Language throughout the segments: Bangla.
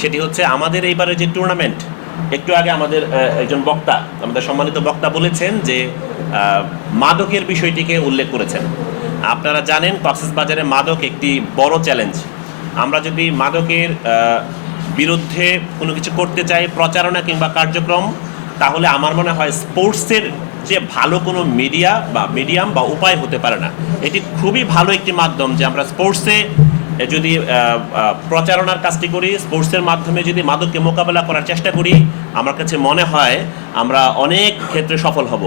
সেটি হচ্ছে আমাদের এইবারে যে টুর্নামেন্ট একটু আগে আমাদের একজন বক্তা, আমাদের সম্মানিত বক্তা বলেছেন যে মাদকের বিষয়টিকে উল্লেখ করেছেন। আপনারা জানেন কক্সবাজারে মাদক একটি বড় চ্যালেঞ্জ আমরা যদি মাদকের বিরুদ্ধে কোনো কিছু করতে চাই, প্রচারণা কিংবা কার্যক্রম, তাহলে আমার মনে হয় স্পোর্টসের যে ভালো কোনো মিডিয়া বা মিডিয়াম বা উপায় হতে পারে না। এটি খুবই ভালো একটি মাধ্যম যে আমরা স্পোর্টসে যদি প্রচারণার কাজটি করি, স্পোর্টসের মাধ্যমে যদি মাদককে মোকাবেলা করার চেষ্টা করি, আমার কাছে মনে হয় আমরা অনেক ক্ষেত্রে সফল হব।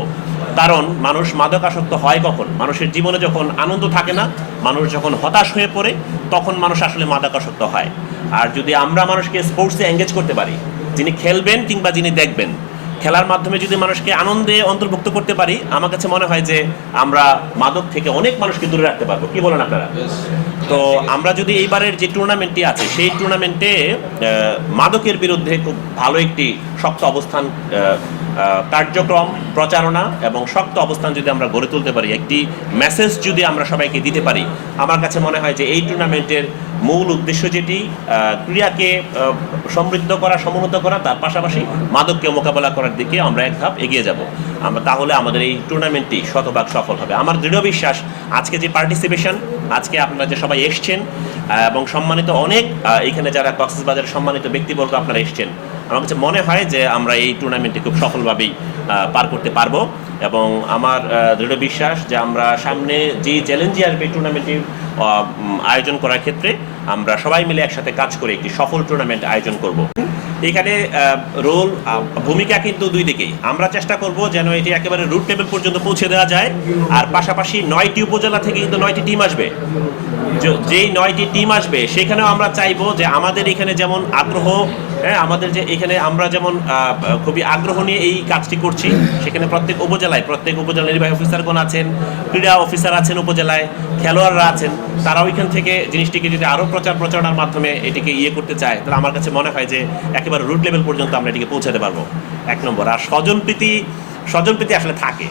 কারণ মানুষ মাদকাসক্ত হয় কখন? মানুষের জীবনে যখন আনন্দ থাকে না, মানুষ যখন হতাশ হয়ে পড়ে, তখন মানুষ আসলে মাদকাসক্ত হয়। আর যদি আমরা মানুষকে স্পোর্টসে এঙ্গেজ করতে পারি, যিনি খেলবেন কিংবা যিনি দেখবেন, খেলার মাধ্যমে যদি মানুষকে আনন্দে অন্তর্ভুক্ত করতে পারি, আমার কাছে মনে হয় যে আমরা মাদক থেকে অনেক মানুষকে দূরে রাখতে পারব। কি বলেন আপনারা? তো আমরা যদি এইবারের যে টুর্নামেন্টটি আছে, সেই টুর্নামেন্টে মাদকের বিরুদ্ধে খুব ভালো একটি শক্ত অবস্থান কার্যক্রম, প্রচারণা এবং শক্ত অবস্থান যদি আমরা গড়ে তুলতে পারি, একটি মেসেজ যদি আমরা সবাইকে দিতে পারি, আমার কাছে মনে হয় যে এই টুর্নামেন্টের মূল উদ্দেশ্য যেটি ক্রীড়াকে সমৃদ্ধ করা, সমুন্নত করা, তার পাশাপাশি মাদককে মোকাবেলা করার দিকে আমরা এক ধাপ এগিয়ে যাব। আমরা তাহলে আমাদের এই টুর্নামেন্টটি শতভাগ সফল হবে। আমার দৃঢ় বিশ্বাস, আজকে যে পার্টিসিপেশন আজকে আপনারা যে সবাই এসছেন এবং সম্মানিত অনেক এখানে যারা কক্সবাজারের সম্মানিত ব্যক্তিবর্গ আপনারা এসছেন আমার কাছে মনে হয় যে আমরা এই টুর্নামেন্টটি খুব সফলভাবেই পার করতে পারব। এবং আমার দৃঢ় বিশ্বাস যে আমরা সামনে যে চ্যালেঞ্জে আসবে টুর্নামেন্টটি আয়োজন করার ক্ষেত্রে, আমরা সবাই মিলে একসাথে কাজ করে একটি সফল টুর্নামেন্ট আয়োজন করব। এখানে রোল ভূমিকা কিন্তু দুই দিকেই। আমরা চেষ্টা করব যেন এটি একেবারে রুট টেবিল পর্যন্ত পৌঁছে দেওয়া যায়। আর পাশাপাশি নয়টি উপজেলা থেকে কিন্তু নয়টি টিম আসবে। যেই নয়টি টিম আসবে, সেখানেও আমরা চাইব যে আমাদের এখানে যেমন আগ্রহ হ্যাঁ আমাদের যে, এখানে আমরা যেমন খুবই আগ্রহ নিয়ে এই কাজটি করছি, সেখানে প্রত্যেক উপজেলায়, প্রত্যেক উপজেলা নির্বাহী অফিসারগণ আছেন, ক্রীড়া অফিসার আছেন উপজেলায়, খেলোয়াড়রা আছেন, তারাও এখান থেকে জিনিসটিকে যদি আরও প্রচার প্রচারণার মাধ্যমে এটিকে ইয়ে করতে চায়, তাহলে আমার কাছে মনে হয় যে একেবারে রুট লেভেল পর্যন্ত আমরা এটিকে পৌঁছাতে পারব। এক নম্বর, আর স্বজনপ্রীতি স্বজনপ্রীতি আসলে থাকে।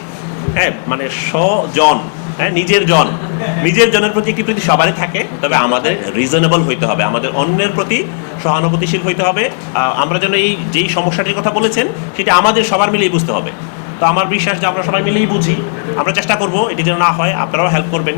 হ্যাঁ মানে স্বজন হ্যাঁ নিজের জন। নিজের জনের প্রতি একটি প্রীতি সবারই থাকে, তবে আমাদের রিজনেবল হইতে হবে। আমাদের অন্যের প্রতি সহানুভূতিশীল হইতে হবে। আমরা যেন এই যেই সমস্যাটির কথা বলেছেন, সেটা আমাদের সবার মিলেই বুঝতে হবে। তো আমার বিশ্বাস যে আমরা সবাই মিলেই বুঝি। আমরা চেষ্টা করব এটি যেন না হয়, আপনারাও হেল্প করবেন।